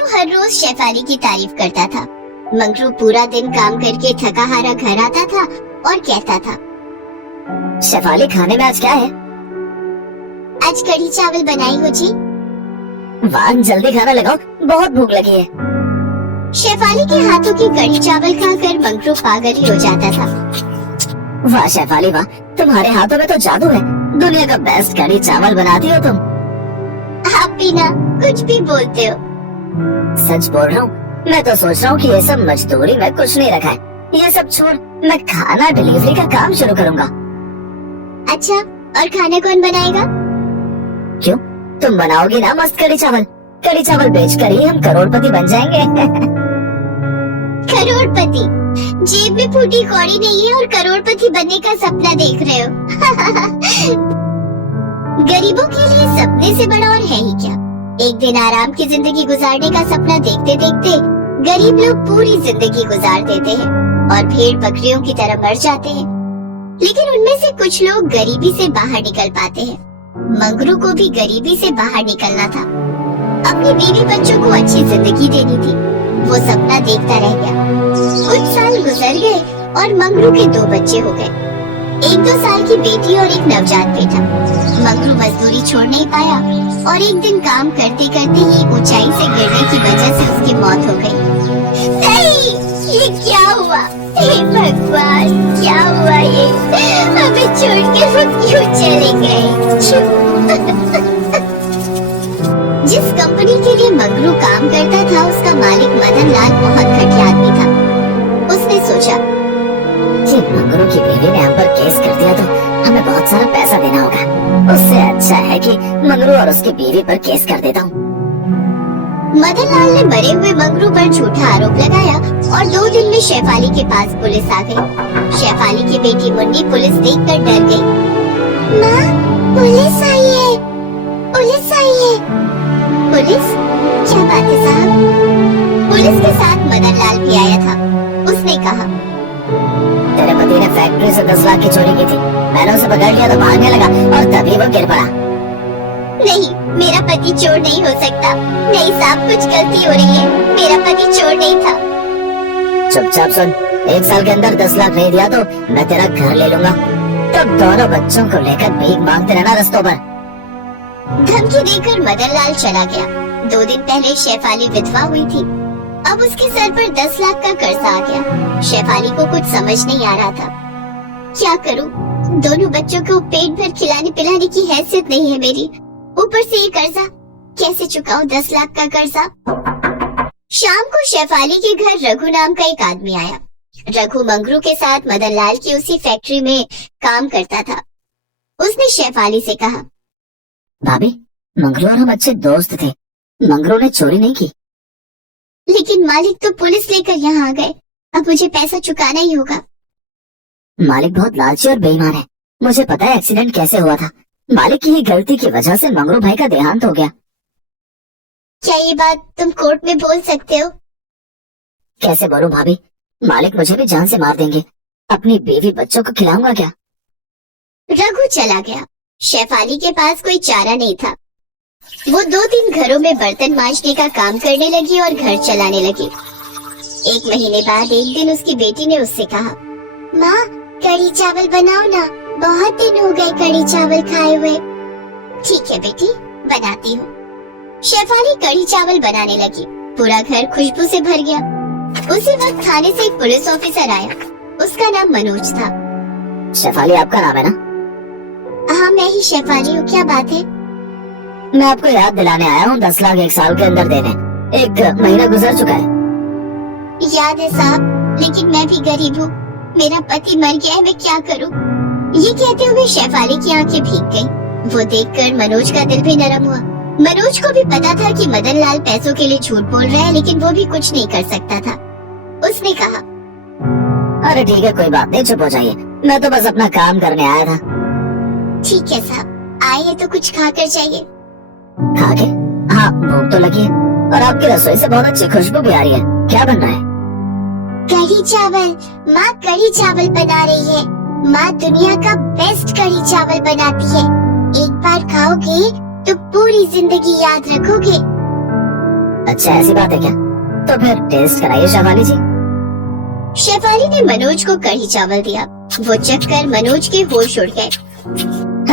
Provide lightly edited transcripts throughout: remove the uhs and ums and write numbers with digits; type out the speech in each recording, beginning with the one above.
मंगरू हर रोज शेफाली की तारीफ करता था। मंगरू पूरा दिन काम करके थका हारा घर आता था और कहता था, शेफाली खाने में आज क्या है? आज कढ़ी चावल बनाई हो जी। वाह, जल्दी खाना लगाओ, बहुत भूख लगी है। शेफाली के हाथों की कढ़ी चावल खाकर मंगरू पागल ही हो जाता था। वाह शेफाली वाह, तुम्हारे हाथों में तो जादू है। दुनिया का बेस्ट कढ़ी चावल बनाती हो तुम। आप भी ना कुछ भी बोलते हो। सच बोल रहा हूँ, मैं तो सोच रहा हूँ कि ये सब मजदूरी में कुछ नहीं रखा है। ये सब छोड़ मैं खाना डिलीवरी का काम शुरू करूँगा। अच्छा, और खाना कौन बनाएगा? क्यों, तुम बनाओगी ना मस्त कढ़ी चावल। कढ़ी चावल बेचकर ही हम करोड़पति बन जाएंगे। करोड़पति? जेब में फूटी कौड़ी नहीं है और करोड़पति बनने का सपना देख रहे हो। गरीबों के लिए सपने से बड़ा और है ही क्या। एक दिन आराम की जिंदगी गुजारने का सपना देखते देखते गरीब लोग पूरी जिंदगी गुजार देते हैं और भेड़ बकरियों की तरह मर जाते हैं। लेकिन उनमें से कुछ लोग गरीबी से बाहर निकल पाते हैं। मंगरू को भी गरीबी से बाहर निकलना था। अपनी बीवी बच्चों को अच्छी जिंदगी देनी थी। वो सपना देखता रह गया। कुछ साल गुजर गए और मंगरू के 2 बच्चे हो गए, 1-2 साल की बेटी और एक नवजात बेटा। मंगरू मजदूरी छोड़ नहीं पाया और एक दिन काम करते करते ही ऊंचाई से गिरने की वजह से उसकी मौत हो गई। नहीं, ये क्या हुआ? हे भगवान, क्या हुआ ये? हमें छोड़ के वो क्यों चले गए? जिस कंपनी के लिए मंगरू काम करता था उसका मालिक मदन लाल बहुत घटिया आदमी था। उसने सोचा, कि मंगरू की बीवी ने हम पर केस कर दिया तो हमें बहुत सारा पैसा देना होगा। उससे अच्छा है कि मंगरू और उसकी बीवी पर केस कर देता हूँ। मदन लाल ने मरे हुए मंगरू पर झूठा आरोप लगाया और 2 दिन में शेफाली के पास पुलिस आ गई। शेफाली की बेटी मुन्नी पुलिस देखकर डर गई। माँ, पुलिस आई है, पुलिस आई है। पुलिस? क्या बात है साहब? पुलिस के साथ मदन लाल भी आया था। उसने कहा, तेरे पति ने फैक्ट्री से 10 लाख की चोरी की थी। मैंने उसे पकड़ लिया तो भागने लगा और तभी वो गिर पड़ा। नहीं, मेरा पति चोर नहीं हो सकता। नहीं साहब, कुछ गलती हो रही है। मेरा पति चोर नहीं था। चुपचाप सुन, 1 साल के अंदर 10 लाख नहीं दिया तो मैं तेरा घर ले लूंगा। तब दोनों बच्चों को लेकर भीख मांगते रहना रास्तों पर। धमकी देकर मदन लाल चला गया। 2 दिन पहले शेफाली विधवा हुई थी। अब उसके सर पर 10 लाख का कर्जा आ गया। शेफाली को कुछ समझ नहीं आ रहा था। क्या करूं? दोनों बच्चों को पेट भर खिलाने पिलाने की हैसियत नहीं है मेरी। ऊपर से ये कर्जा, कैसे चुकाऊं 10 लाख का कर्जा? शाम को शेफाली के घर रघु नाम का एक आदमी आया। रघु मंगरू के साथ मदन लाल की उसी फैक्ट्री में काम करता था। उसने शेफाली से कहा, भाभी, मंगरू और हम अच्छे दोस्त थे। मंगरू ने चोरी नहीं की। लेकिन मालिक तो पुलिस लेकर यहाँ आ गए। अब मुझे पैसा चुकाना ही होगा। मालिक बहुत लालची और बेईमान है। मुझे पता है एक्सीडेंट कैसे हुआ था। मालिक की ही गलती की वजह से मंगरू भाई का देहांत हो गया। क्या ये बात तुम कोर्ट में बोल सकते हो? कैसे बोलूं भाभी, मालिक मुझे भी जान से मार देंगे। अपनी बीवी बच्चों को खिलाऊंगा क्या? रघु चला गया। शेफाली के पास कोई चारा नहीं था। वो 2-3 घरों में बर्तन मांजने का काम करने लगी और घर चलाने लगी। 1 महीने बाद एक दिन उसकी बेटी ने उससे कहा, माँ, कढ़ी चावल बनाओ ना, बहुत दिन हो गए कढ़ी चावल खाए हुए। ठीक है बेटी, बनाती हूँ। शेफाली कढ़ी चावल बनाने लगी। पूरा घर खुशबू से भर गया। उसी वक्त थाने से एक पुलिस ऑफिसर आया। उसका नाम मनोज था। शेफाली आपका नाम है ना? हाँ, मैं ही शेफाली हूँ। क्या बात है? मैं आपको याद दिलाने आया हूँ 10 लाख 1 साल के अंदर देने। 1 महीना गुजर चुका है। याद है साहब, लेकिन मैं भी गरीब हूँ। मेरा पति मर गया है, मैं क्या करूँ? ये कहते हुए शेफाली की आंखें भीग गईं। वो देखकर मनोज का दिल भी नरम हुआ। मनोज को भी पता था कि मदन लाल पैसों के लिए झूठ बोल रहा है, लेकिन वो भी कुछ नहीं कर सकता था। उसने कहा, अरे ठीक है, कोई बात नहीं, चुप हो जाइए। मैं तो बस अपना काम करने आया था। ठीक है साहब, आए हैं तो कुछ खा कर जाइए। खा के? हाँ, भूख तो लगी है और आपकी रसोई से बहुत अच्छी खुशबू भी आ रही है। क्या बन रहा है? कढ़ी चावल। माँ कढ़ी चावल बना रही है। माँ दुनिया का बेस्ट कढ़ी चावल बनाती है। एक बार खाओगे तो पूरी जिंदगी याद रखोगे। अच्छा ऐसी बात है क्या? तो फिर टेस्ट कराइए शेफाली जी। शेफाली ने मनोज को कढ़ी चावल दिया। वो चखकर मनोज के होश उड़ गए।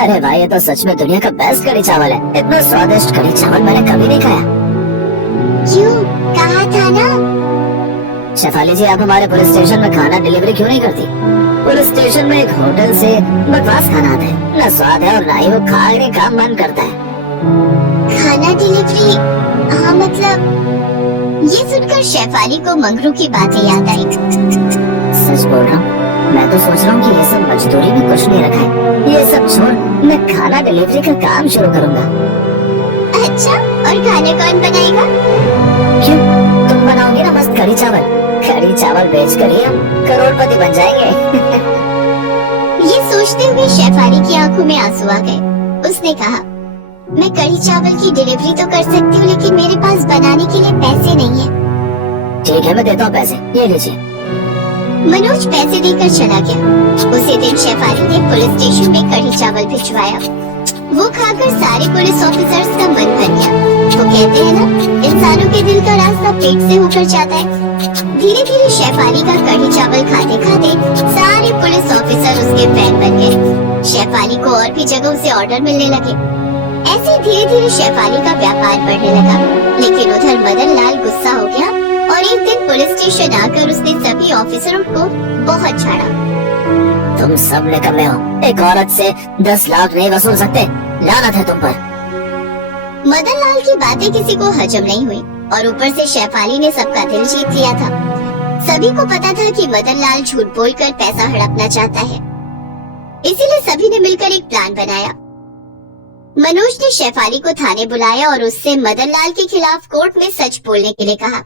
अरे भाई ये तो सच में दुनिया का बेस्ट कढ़ी चावल है। इतना स्वादिष्ट कढ़ी चावल मैंने कभी नहीं खाया। क्यों, कहा था ना। शेफाली जी आप हमारे पुलिस स्टेशन में खाना डिलीवरी क्यों नहीं करती? पुलिस स्टेशन में एक होटल से बकवास खाना आता है, न स्वाद है और न ही वो खाने का मन करता है। खाना डिलीवरी, हाँ मतलब। ये सुनकर शेफाली को मंगरू की बातें याद आई। सच बोल रहा हूँ, मैं तो सोच रहा हूँ कि ये सब मजदूरी में कुछ नहीं रखा है। ये सब छोड़ मैं खाना डिलीवरी का काम शुरू करूँगा। अच्छा, और खाने कौन बनाएगा? क्यों, तुम बनाओगी ना मस्त कढ़ी चावल। कढ़ी चावल बेचकर ही हम करोड़पति बन जाएंगे। ये सोचते हुए शेफाली की आंखों में आंसू आ गए। उसने कहा, मैं कढ़ी चावल की डिलीवरी तो कर सकती हूँ, लेकिन मेरे पास बनाने के लिए पैसे नहीं है। ठीक है मैं देता हूँ पैसे, ये लीजिए। मनोज पैसे देकर चला गया। उसी दिन शेफाली ने पुलिस स्टेशन में कढ़ी चावल भिजवाया। वो खाकर सारे पुलिस ऑफिसर्स का मन भर गया। वो कहते हैं ना, इंसानों के दिल का रास्ता पेट से होकर जाता है। धीरे धीरे शेफाली का कढ़ी चावल खाते खाते सारे पुलिस ऑफिसर उसके फैन बन गए। शेफाली को और भी जगहों से ऑर्डर मिलने लगे। ऐसे धीरे धीरे शेफाली का व्यापार बढ़ने लगा। लेकिन उधर मदन लाल गुस्सा हो गया और एक दिन पुलिस स्टेशन आकर उसने सभी ऑफिसरों को बहुत झाड़ा। तुम सब निकम्मे हो, एक औरत से 10 लाख नहीं वसूल सकते, लानत है तुम पर। मदन लाल की बातें किसी को हजम नहीं हुई और ऊपर से शेफाली ने सबका दिल जीत लिया था। सभी को पता था कि मदन लाल झूठ बोलकर पैसा हड़पना चाहता है। इसीलिए सभी ने मिलकर एक प्लान बनाया। मनोज ने शेफाली को थाने बुलाया और उससे मदन लाल के खिलाफ कोर्ट में सच बोलने के लिए कहा।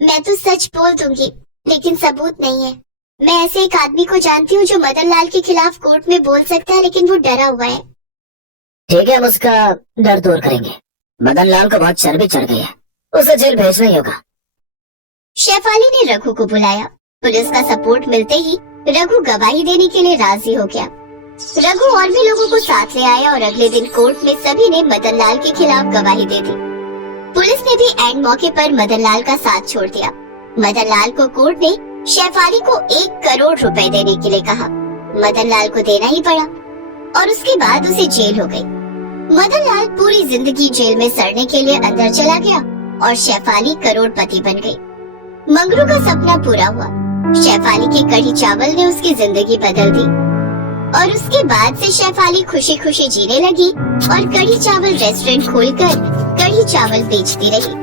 मैं तो सच बोल दूंगी, लेकिन सबूत नहीं है। मैं ऐसे एक आदमी को जानती हूँ जो मदन लाल के खिलाफ कोर्ट में बोल सकता है, लेकिन वो डरा हुआ है। ठीक है, हम उसका डर दूर करेंगे। मदन लाल को बहुत चर्बी चढ़ गई है, उसे जेल भेजना ही होगा। शेफाली ने रघु को बुलाया। पुलिस का सपोर्ट मिलते ही रघु गवाही देने के लिए राजी हो गया। रघु और भी लोगों को साथ ले आया और अगले दिन कोर्ट में सभी ने मदन लाल के खिलाफ गवाही दे दी। पुलिस ने भी एंड मौके पर मदन लाल का साथ छोड़ दिया। मदन लाल को कोर्ट ने शेफाली को 1 करोड़ रुपए देने के लिए कहा। मदन लाल को देना ही पड़ा और उसके बाद उसे जेल हो गई। मदन लाल पूरी जिंदगी जेल में सड़ने के लिए अंदर चला गया और शेफाली करोड़पति बन गई। मंगरू का सपना पूरा हुआ। शेफाली के कढ़ी चावल ने उसकी जिंदगी बदल दी और उसके बाद से शेफाली खुशी खुशी जीने लगी और कढ़ी चावल रेस्टोरेंट खोलकर कढ़ी चावल बेचती रही।